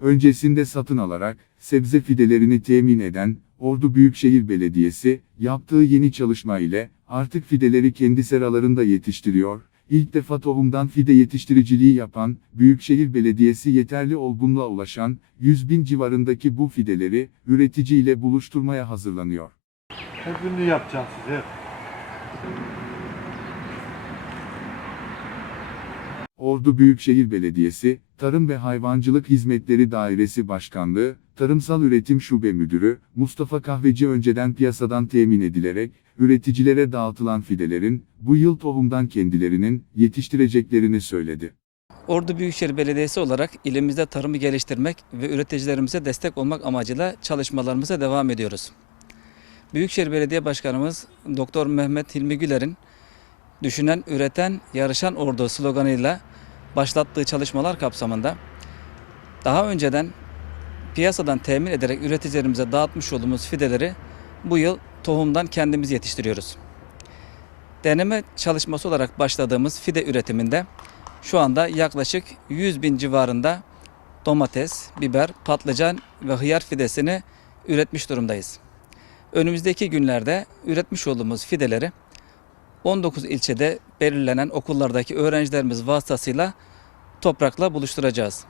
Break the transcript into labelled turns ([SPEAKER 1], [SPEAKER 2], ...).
[SPEAKER 1] öncesinde satın alarak sebze fidelerini temin eden Ordu Büyükşehir Belediyesi yaptığı yeni çalışma ile artık fideleri kendi seralarında yetiştiriyor. İlk defa tohumdan fide yetiştiriciliği yapan Büyükşehir Belediyesi yeterli olgunluğa ulaşan 100 bin civarındaki bu fideleri üretici ile buluşturmaya hazırlanıyor.
[SPEAKER 2] Hep ünlü yapacağım size.
[SPEAKER 1] Ordu Büyükşehir Belediyesi, Tarım ve Hayvancılık Hizmetleri Dairesi Başkanlığı, Tarımsal Üretim Şube Müdürü, Mustafa Kahveci önceden piyasadan temin edilerek, üreticilere dağıtılan fidelerin, bu yıl tohumdan kendilerinin yetiştireceklerini söyledi.
[SPEAKER 3] Ordu Büyükşehir Belediyesi olarak ilimizde tarımı geliştirmek ve üreticilerimize destek olmak amacıyla çalışmalarımıza devam ediyoruz. Büyükşehir Belediye Başkanımız Doktor Mehmet Hilmi Güler'in düşünen, üreten, yarışan ordu sloganıyla başlattığı çalışmalar kapsamında daha önceden piyasadan temin ederek üreticilerimize dağıtmış olduğumuz fideleri bu yıl tohumdan kendimiz yetiştiriyoruz. Deneme çalışması olarak başladığımız fide üretiminde şu anda yaklaşık 100 bin civarında domates, biber, patlıcan ve hıyar fidesini üretmiş durumdayız. Önümüzdeki günlerde üretmiş olduğumuz fideleri 19 ilçede belirlenen okullardaki öğrencilerimiz vasıtasıyla toprakla buluşturacağız.